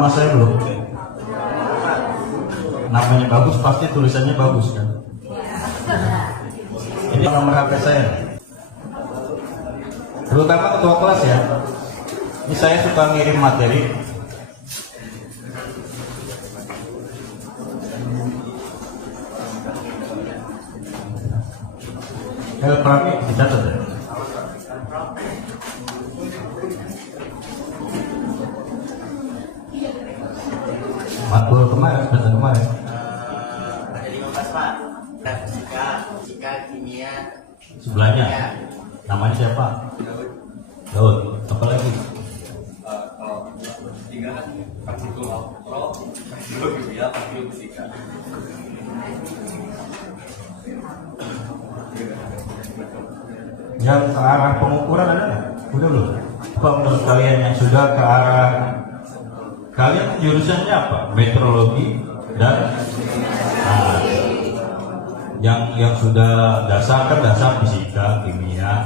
nama saya belum? Namanya bagus, pasti tulisannya bagus kan? Ini nomor HP saya. Terutama ketua kelas ya. Ini saya suka ngirim materi. Prami dicatat ya. Matkul kemarin, data kemarin. Ada 15 Pak. Fisika, kimia. Sebelahnya. Namanya siapa? Daud. Apa lagi? Kalau tiga kan praktikum pro, praktikum kimia, praktikum fisika. Yang ke arah pengukuran ada nggak? Udah belum? Apa menurut kalian yang sudah ke arah, kalian jurusannya apa? Meteorologi dan yang sudah dasar kan dasar fisika, kimia.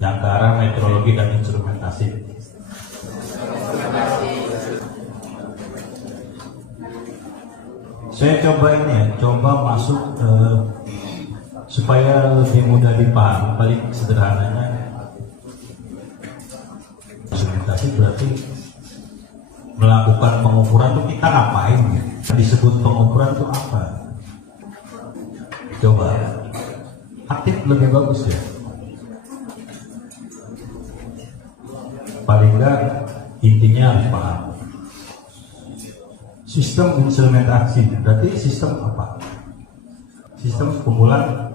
Yang ke arah meteorologi dan instrumentasi. Saya coba ini ya, coba masuk supaya lebih mudah dipahami. Paling sederhananya, instrumentasi berarti melakukan pengukuran itu kita ngapain ya? Disebut pengukuran itu apa? Coba aktif lebih bagus ya. Paling enggak intinya harus paham. Sistem instrumentasi berarti sistem apa? Sistem kumpulan.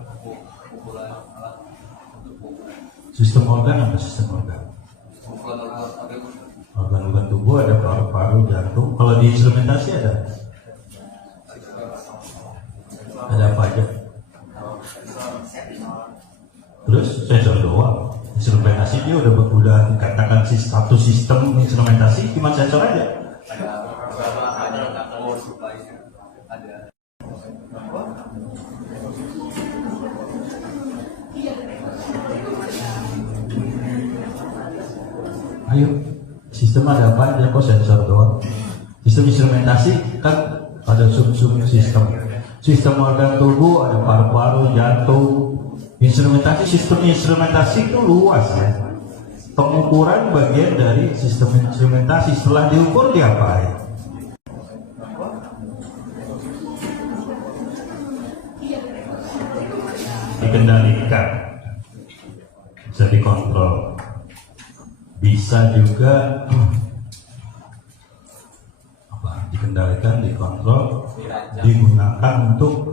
Sistem organ apa sistem organ? Organ-organ tubuh ada paru-paru, jantung. Kalau di instrumentasi ada apa aja? Terus sensor doang. Instrumentasi dia udah dikatakan satu sistem instrumentasi, cuma sensor aja. Ayo, sistem ada apa aja? Kok sensor doang? Sistem instrumentasi kan ada sub-sub sistem. Sistem organ tubuh ada paru-paru, jantung. Instrumentasi, sistem instrumentasi itu luas ya. Pengukuran bagian dari sistem instrumentasi. Setelah diukur diapain? Dikendalikan, bisa dikontrol, bisa juga dikendalikan, dikontrol, digunakan untuk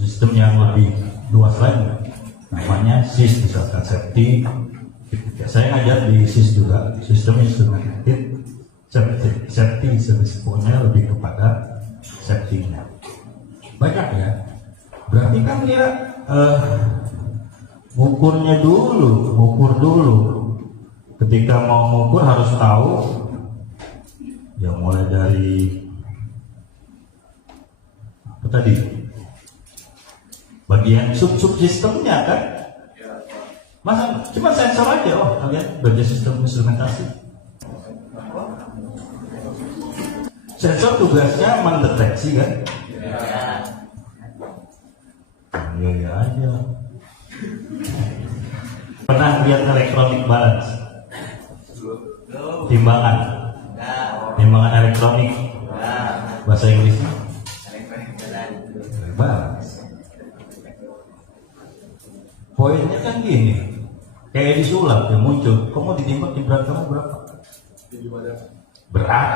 sistem yang lebih luas lagi, namanya SIS, misalkan safety. Saya ngajar di SIS juga, sistem instrumented safety, sebetulnya lebih kepada safety-nya. Banyak ya, berarti kan dia ngukur dulu. Ketika mau ngukur harus tahu, ya mulai dari apa tadi? Bagian sub sistemnya kan, masa cuma sensor aja. Oh kalian bagian sistem instrumentasi. Sensor tugasnya mendeteksi kan? Ya aja. Pernah lihat electronic balance? Timbangan elektronik. Bahasa Inggrisnya? Balance. Poinnya kan gini, kayak disulap yang muncul. Kamu ditimbang di berat kamu berapa? Berat.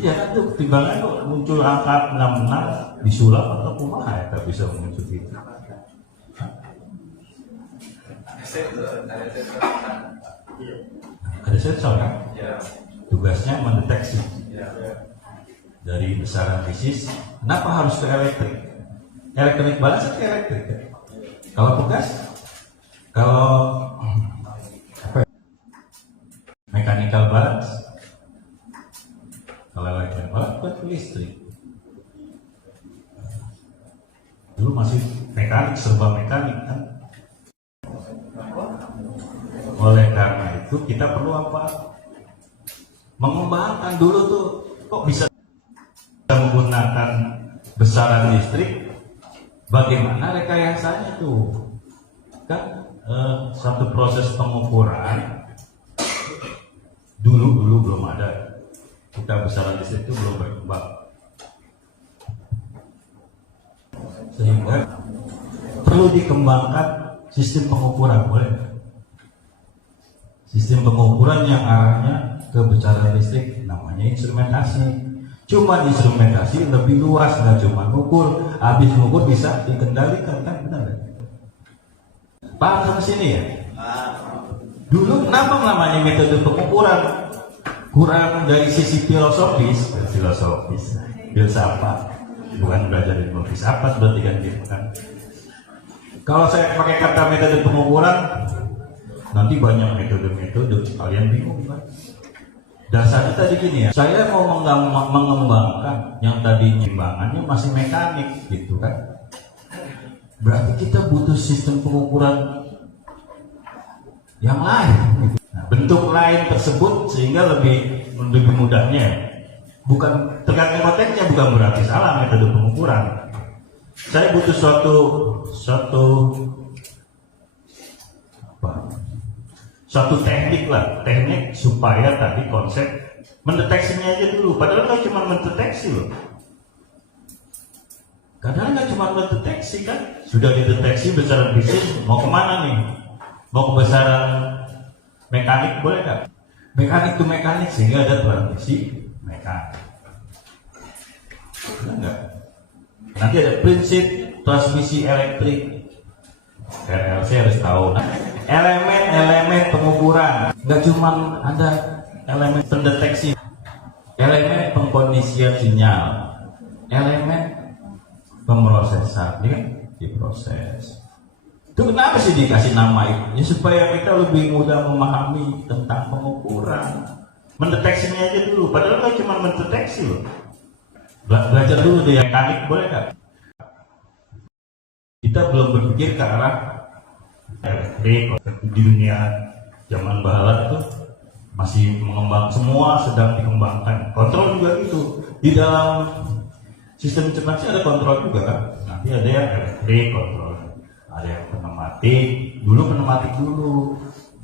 Iya kan tuh timbangan kok muncul angka 66 disulap atau kumaha ya tak bisa muncul gitu. Ada sensor kan? Tugasnya mendeteksi dari besaran fisis. Kenapa harus ke elektrik? Elektronik balance ke elektrik. Kalau tugas, kalau apa? Mechanical balance. Kalau elektrik balance buat listrik. Dulu masih mekanik, serba mekanik kan. itu kita perlu apa? Mengembangkan dulu tuh, kok bisa menggunakan besaran listrik, bagaimana rekayasanya tuh? Kan satu proses pengukuran dulu belum ada, kita besaran listrik itu belum berkembang, sehingga perlu dikembangkan sistem pengukuran, boleh? Sistem pengukuran yang arahnya ke besaran listrik, namanya instrumentasi. Cuma instrumentasi lebih luas, nggak cuma ngukur, habis ngukur bisa dikendalikan, kan benar kan? Paham sampai sini ya? Dulu kenapa namanya metode pengukuran? Kurang dari sisi filosofis, filsafat, bukan belajar ilmu filsafat berarti kan gitu kan. Kalau saya pakai kata metode pengukuran, nanti banyak metode-metode, kalian bingung kan? Dasarnya tadi gini ya, saya mau mengembangkan yang tadinya timbangannya masih mekanik gitu kan. Berarti kita butuh sistem pengukuran yang lain gitu. Nah, bentuk lain tersebut sehingga lebih mudahnya, bukan tergantung konteksnya, bukan berarti salah metode pengukuran. Saya butuh suatu teknik lah, teknik supaya tadi konsep mendeteksinya aja dulu. Padahal nggak cuma mendeteksi loh. Kadang nggak cuma mendeteksi kan, sudah dideteksi besaran fisik, mau kemana nih? Mau ke besaran mekanik boleh nggak? Mekanik to mekanik sehingga ada transmisi mekanik. Enggak. Nanti ada prinsip transmisi elektrik. RLC harus tahu. Elemen-elemen pengukuran, nggak cuma ada elemen pendeteksi, elemen pengkondisian sinyal, elemen pemrosesan, ini kan diproses. Itu kenapa sih dikasih nama itu? Ya supaya kita lebih mudah memahami tentang pengukuran. Mendeteksinya aja dulu, padahal nggak cuma mendeteksi loh. Belajar dulu deh mekanik, boleh nggak? Kita belum berpikir ke arah elektrik. Di dunia zaman barat tuh masih mengembang, semua sedang dikembangkan. Kontrol juga gitu. Di dalam sistem informasi ada kontrol juga kan. Nanti ada yang elektrik kontrol, ada yang pneumatik. Dulu pneumatik dulu,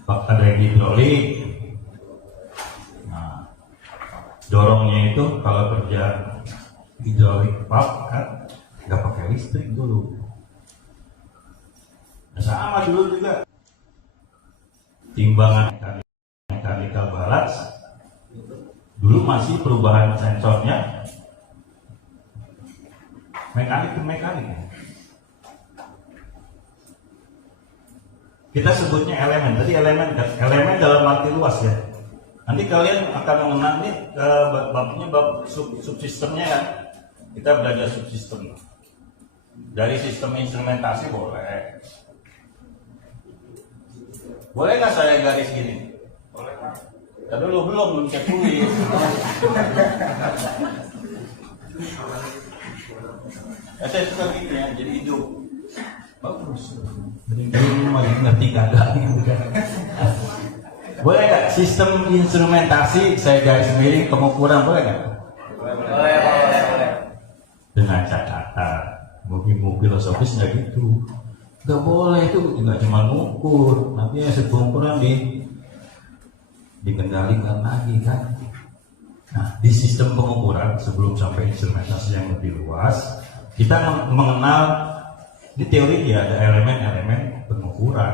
ada yang hidrolik. Nah, dorongnya itu kalau kerja hidrolik pump kan nggak pakai listrik dulu. Nah, sama dulu juga timbangan mekanikal balance dulu masih perubahan sensornya mekanik ke mekanik. Kita sebutnya elemen. Tadi elemen dalam arti luas ya. Nanti kalian akan mengenal nih babnya bab subsistemnya kan. Kita belajar subsistem. Dari sistem instrumentasi boleh. Boleh nggak saya garis gini? Boleh Pak. Ya belum cek dulu. Ya, saya suka gitu ya, jadi hidup. Bagus. Belum lagi ngerti kagak gitu kan. Boleh nggak sistem instrumentasi saya garis miring pengukuran boleh nggak? Boleh. Dengan catatan, mungkin filosofis nggak gitu. Nggak boleh itu, nggak cuma ngukur, nanti hasil pengukuran dikendalikan lagi kan. Nah, di sistem pengukuran sebelum sampai instrumentasi yang lebih luas, kita mengenal di teori ya ada elemen-elemen pengukuran.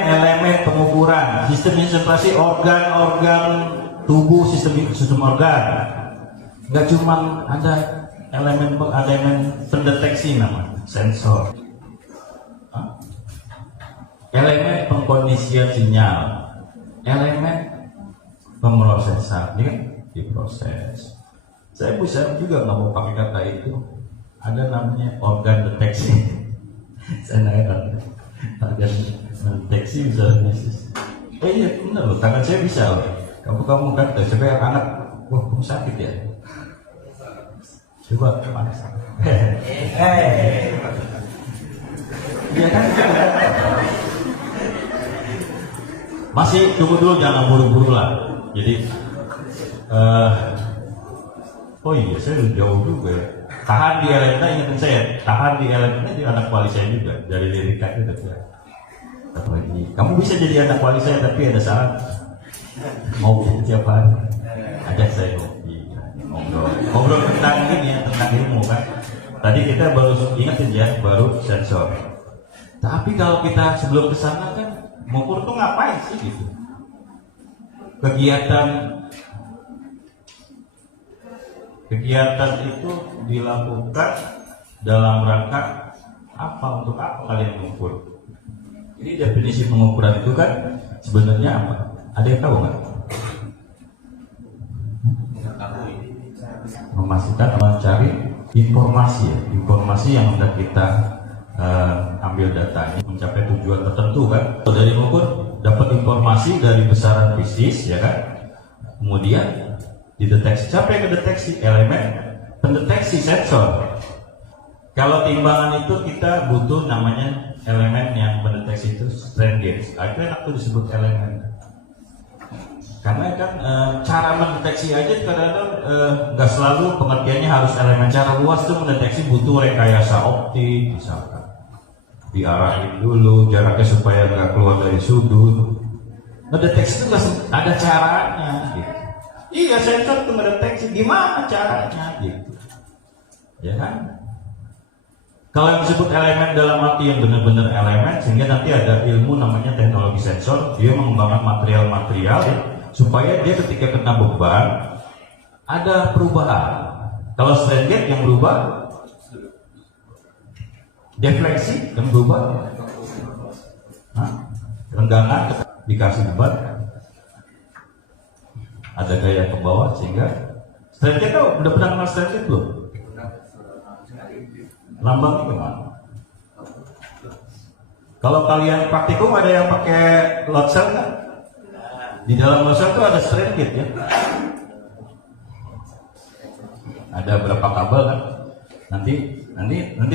Elemen pengukuran, sistem instrumentasi organ-organ tubuh, sistem organ. Nggak cuma ada elemen pendeteksi namanya sensor. Elemen pengkondisian sinyal, elemen pemrosesan, ini kan diproses. Saya bisa juga nggak mau pakai kata itu. Ada namanya organ deteksi. Saya nanya organ deteksi bisa bisnis. Iya benar loh, tangan saya bisa loh. Kamu kan coba anak, wah kamu sakit ya. Coba panas. Iya kan? Masih tunggu dulu, jangan buru-buru lah. Jadi oh iya, saya udah jauh juga ya. Tahan di Elementa, ingetin saya, tahan di Elementa di anak wali saya juga. Dari lirika itu udah lagi. Kamu bisa jadi anak wali saya, tapi ada syarat. Mau tiap hari ajak saya ngobrol tentang ini ya, tentang ilmu kan. Tadi kita baru ingetin ya, baru sensor. Tapi kalau kita sebelum kesana kan, mengukur tuh ngapain sih gitu? Kegiatan itu dilakukan dalam rangka apa, untuk apa kalian mengukur? Jadi definisi pengukuran itu kan sebenarnya apa? Ada yang tahu nggak? Memastikan mencari informasi ya, informasi yang sudah kita ambil datanya mencapai tujuan tertentu kan. Dari mengukur dapat informasi dari besaran fisis ya kan. Kemudian dideteksi, siapa yang mendeteksi? Elemen pendeteksi sensor. Kalau timbangan itu kita butuh namanya elemen yang mendeteksi itu strain gauge. Itu enak tuh disebut elemen. Karena kan cara mendeteksi aja kadang-kadang nggak selalu pengertiannya harus elemen. Cara luas tuh mendeteksi butuh rekayasa optik misalkan. Diarahin dulu jaraknya supaya nggak keluar dari sudut. Mendeteksi itu ada caranya gitu. Iya, sensor itu mendeteksi, gimana caranya gitu. Ya kan? Kalau yang disebut elemen dalam arti yang benar-benar elemen, sehingga nanti ada ilmu namanya teknologi sensor, dia mengembangkan material-material ya, supaya dia ketika kena beban ada perubahan. Kalau strain gauge yang berubah, defleksi yang berubah, renggangan dikasih beban, ada gaya ke bawah sehingga strain gauge. Tahu udah pernah kenal strain gauge belum? Lambangnya gimana? Kalau kalian praktikum ada yang pakai load cell nggak? Di dalam load cell itu ada strain gauge ya. Ada berapa kabel kan? Nanti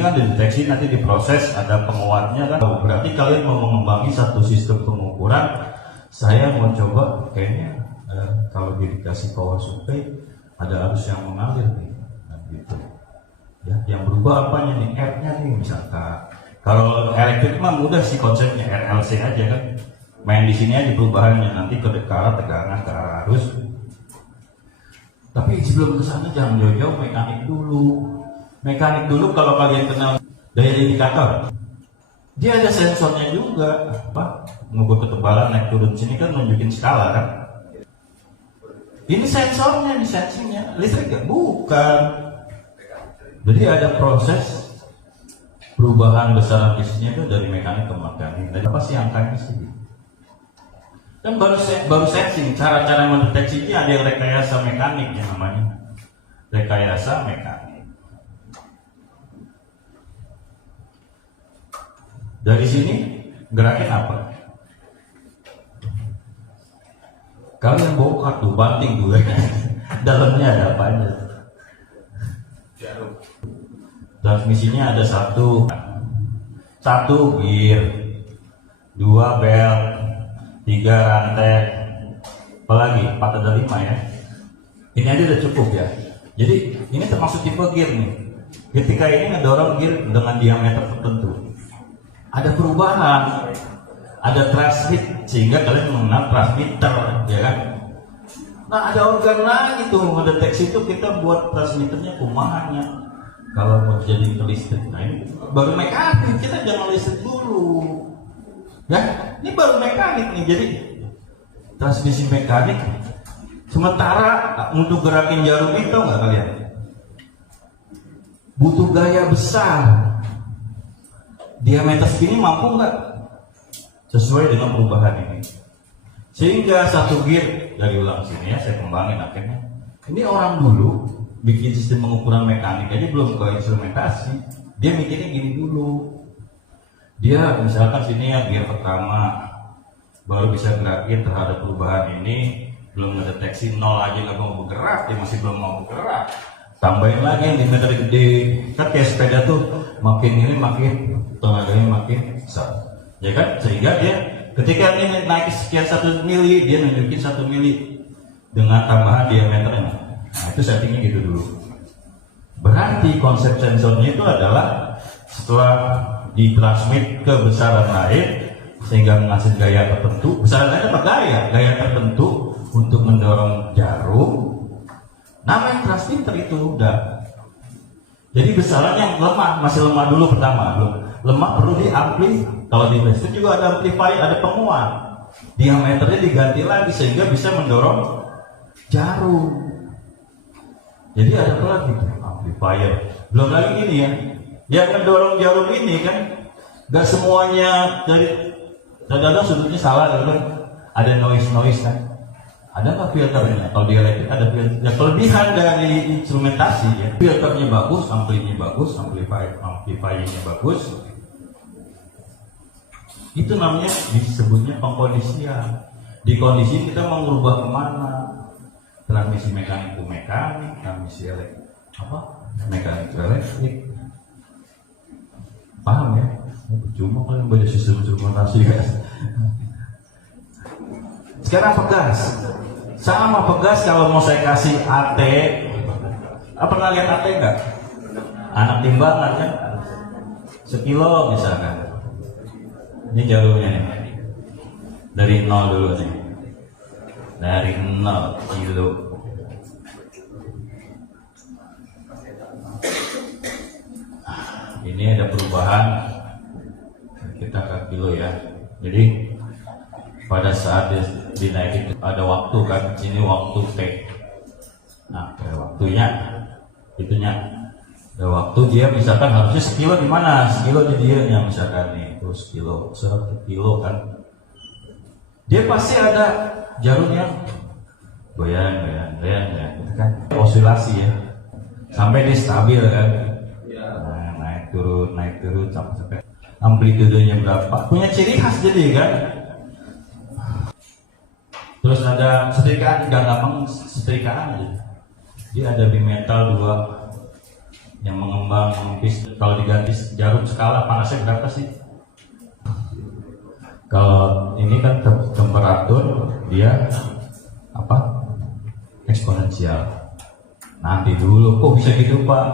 kan dideteksi, nanti diproses, ada penguatnya kan. Berarti kalian mau mengembangi satu sistem pengukuran. Saya mau coba kayaknya kalau dikasih power supply ada arus yang mengalir nih, nah, gitu. Ya, yang berubah apanya nih? R-nya nih misalkan. Kalau elektrik mah mudah sih konsepnya, RLC aja kan. Main di sini aja perubahannya, nanti ke arah tegangan, ke arah arus. Tapi sebelum ke sana jangan jauh-jauh, mekanik dulu. Mekanik dulu kalau kalian kenal daya indikator. Dia ada sensornya juga, apa? Mengukur ketebalan naik turun sini kan nunjukin skala kan. Ini sensornya, ini sensingnya. Listrik nggak? Bukan. Jadi ada proses perubahan besaran fisiknya itu dari mekanik ke mekanik. Dan apa sih angkanya sih? Dan baru sensing, cara-cara mendeteksinya ada yang rekayasa mekanik ya namanya. Rekayasa mekanik. Dari sini gerakin apa? Kalian bongkar tuh, banting gue. Dalamnya ada apa aja? Transmisinya ada satu gear, 2 belt, 3 rantai, apalagi 4 ada 5 ya. Ini aja udah cukup ya. Jadi ini termasuk tipe gear nih. Ketika ini ngedorong gear dengan diameter tertentu, ada perubahan, ada transmit sehingga kalian mengenal transmitter, ya kan? Nah ada organ lain itu mendeteksi itu, kita buat transmitternya kumahanya. Kalau mau jadi ke listrik, nah ini baru mekanik, kita jangan listrik dulu. Ya, ini baru mekanik nih, jadi transmisi mekanik. Sementara untuk gerakin jarum itu nggak kalian? Butuh gaya besar. Diameter segini mampu nggak? Sesuai dengan perubahan ini. Sehingga satu gear dari ulang sini ya, saya kembangin akhirnya. Ini orang dulu bikin sistem pengukuran mekanik aja belum ke instrumentasi, dia mikirnya gini dulu. Dia misalkan sini yang gear pertama baru bisa gerakin terhadap perubahan ini, belum mendeteksi, nol aja nggak mau bergerak, dia masih belum mau bergerak. Tambahin lagi yang diameter gede, kan kayak sepeda tuh makin ini makin tenaganya makin besar, ya kan? Sehingga dia Ketika ini naik sekian 1 mili, dia nunjukin 1 mili dengan tambahan diameternya. Nah, itu settingnya gitu dulu. Berarti konsep sensornya itu adalah setelah ditransmit ke besaran air sehingga menghasilkan gaya tertentu. Besaran air apa gaya tertentu untuk mendorong jarum. Namanya transmitter itu udah. Jadi besaran yang lemah, masih lemah dulu pertama, belum lemah perlu diampli. Kalau di listrik juga ada amplifier, ada penguat. Diameternya diganti lagi sehingga bisa mendorong jarum. Jadi ada apa lagi? Amplifier. Belum lagi ini ya, yang mendorong jarum ini kan, gak semuanya dari kadang-kadang sudutnya salah kan, ada noise kan. Ada nggak filternya? Kalau di elektrik ada filter. Ya, kelebihan dari instrumentasi ya, filternya bagus, amplinya bagus, amplifiernya bagus. Itu namanya disebutnya pengkondisian. Di kondisi kita mau merubah kemana? Transmisi mekanik ke mekanik, transmisi mekanik ke elektrik. Paham ya? Cuma kalau baca sistem instrumentasi guys. Sekarang pegas. Sama pegas kalau mau saya kasih AT. Pernah lihat AT enggak? Anak timbangan kan? 1 kilo misalkan. Ini jarumnya nih. Dari 0 dulu nih. Dari 0 kilo. Ini ada perubahan. Kita ke kilo ya. Jadi pada saat dinaikin ada waktu kan, sini waktu T. Nah, ada waktunya, itunya. Ada waktu dia misalkan harusnya 1 kilo di mana? 1 kilo di dia nya misalkan nih, terus 1 kilo kan. Dia pasti ada jarumnya goyang, gitu kan. Osilasi ya. Sampai dia stabil kan. Nah, naik turun sampai amplitudenya berapa? Punya ciri khas jadi kan. Terus ada setrikaan, nggak gampang setrikaan aja. Dia ada bimetal 2 yang mengembang menipis. Kalau diganti jarum skala panasnya berapa sih? Kalau ini kan temperatur dia eksponensial. Nanti dulu kok bisa gitu Pak?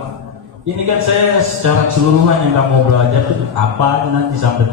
Ini kan saya secara keseluruhan yang kamu belajar tuh apa nanti sampai